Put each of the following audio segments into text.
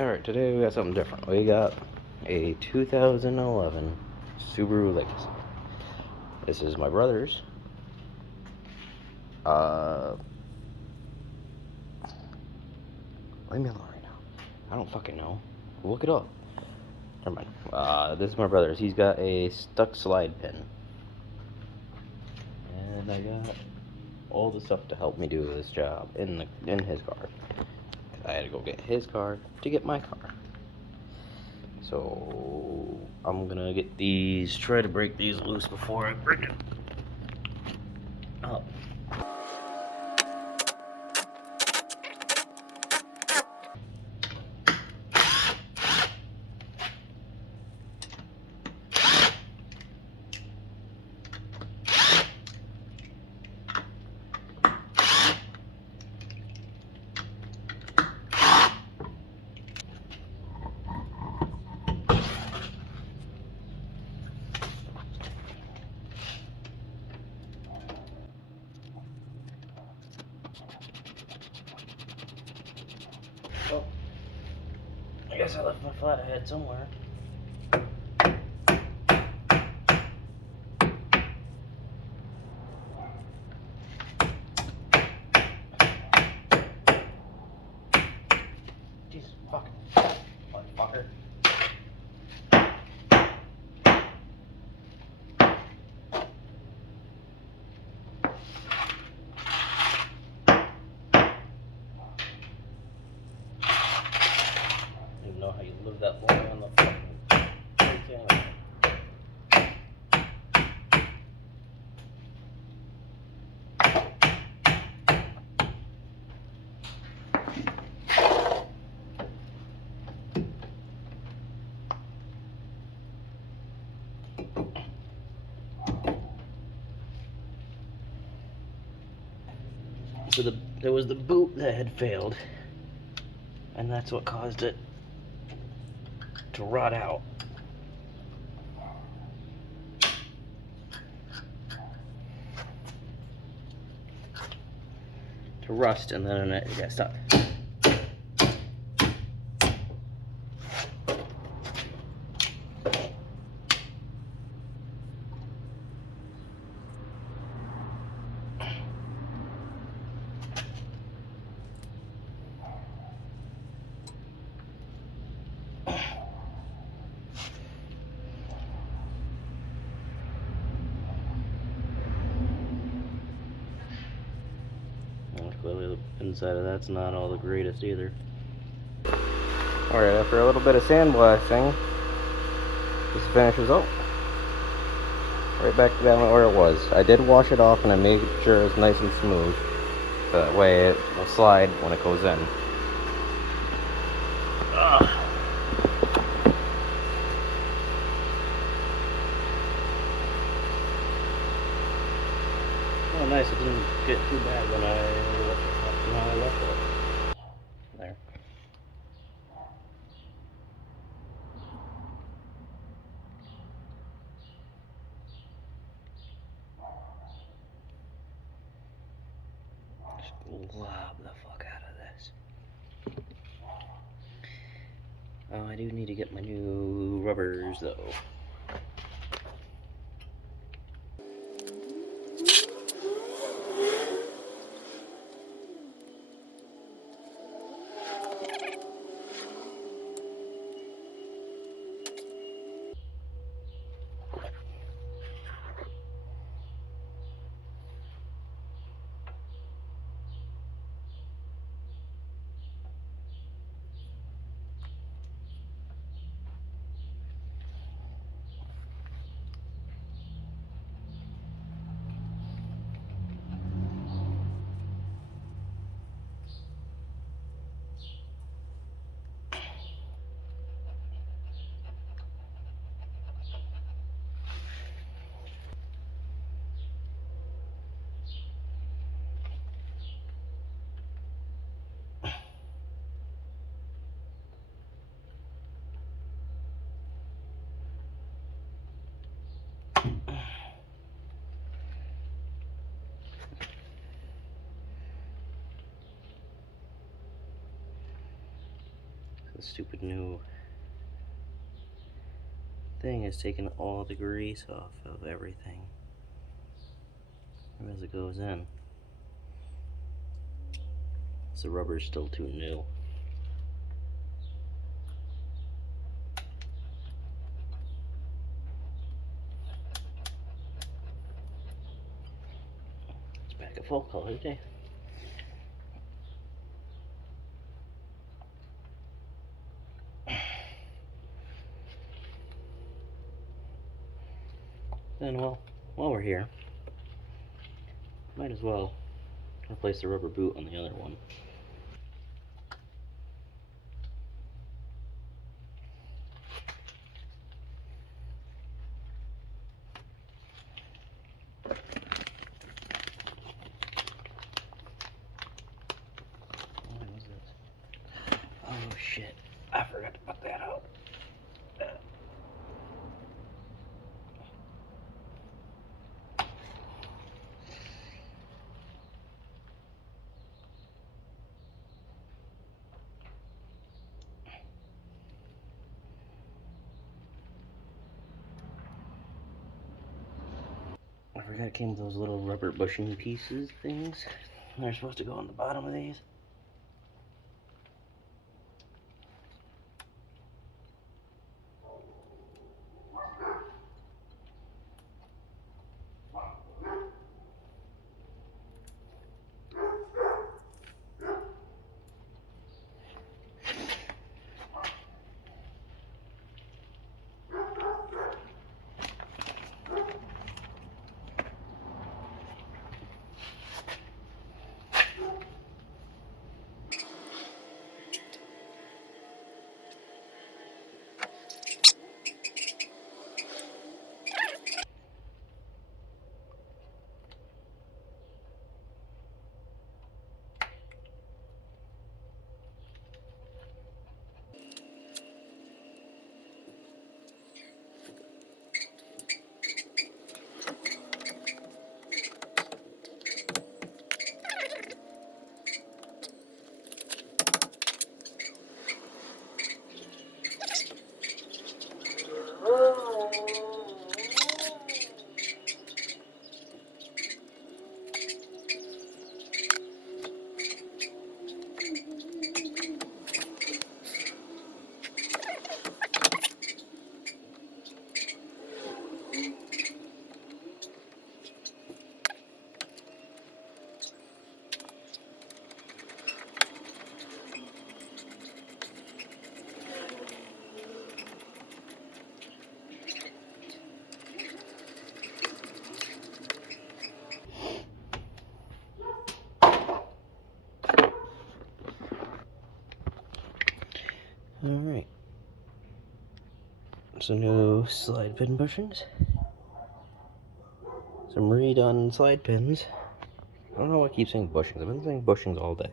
Alright, today we got something different. We got a 2011 Subaru Legacy. This is my brother's. Leave me alone right now. I don't fucking know. Look it up. Never mind. This is my brother's. He's got a stuck slide pin. And I got all the stuff to help me do this job in his car. I had to go get his car to get my car. So I'm gonna get these, try to break these loose before I break it up. Oh, I guess I left my flathead somewhere. Jesus fucking motherfucker. I don't even know how you live that long on the fucking camera. So there was the boot that had failed, and that's what caused it to rot out. To rust, and then it got stuck. Clearly the inside of that's not all the greatest either. Alright, after a little bit of sandblasting, this finishes up. Right back down where it was. I did wash it off and I made sure it was nice and smooth. That way it will slide when it goes in. Ugh. Oh, nice, it didn't get too bad when I left it. There. Just lob the fuck out of this. Oh, I do need to get my new rubbers though. The stupid new thing is taking all the grease off of everything as it goes in. So the rubber's still too new. It's back at full color today. Then, well, while we're here, might as well replace the rubber boot on the other one. What was this? Oh shit, I forgot to put that out. I forgot it came with those little rubber bushing pieces things. They're supposed to go on the bottom of these. Alright. Some new slide pin bushings. Some redone slide pins. I don't know why I keep saying bushings. I've been saying bushings all day.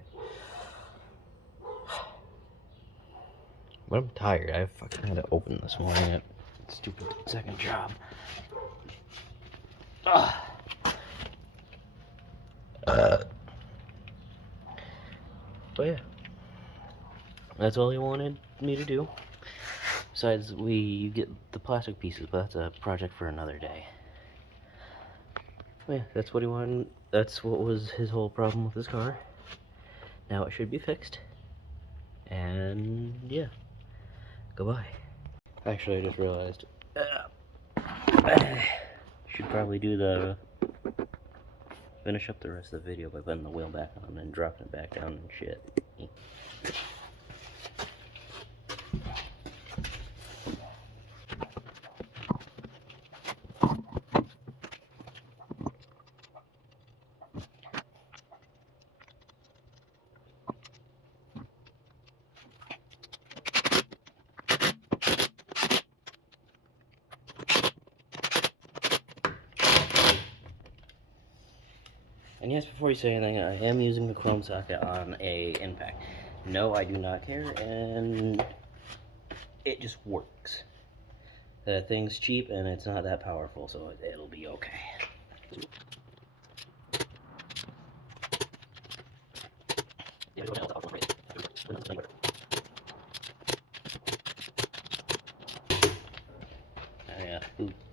But I'm tired. I fucking had to open this morning at stupid second job. But yeah. That's all he wanted me to do. Besides, we get the plastic pieces, but that's a project for another day. But yeah, that's what he wanted. That's what was his whole problem with his car. Now it should be fixed. And yeah. Goodbye. Actually, I just realized. Should probably do the. Finish up the rest of the video by putting the wheel back on and dropping it back down and shit. And yes, before you say anything, I am using the chrome socket on a impact. No, I do not care, and it just works. The thing's cheap and it's not that powerful, so it'll be okay. Yeah.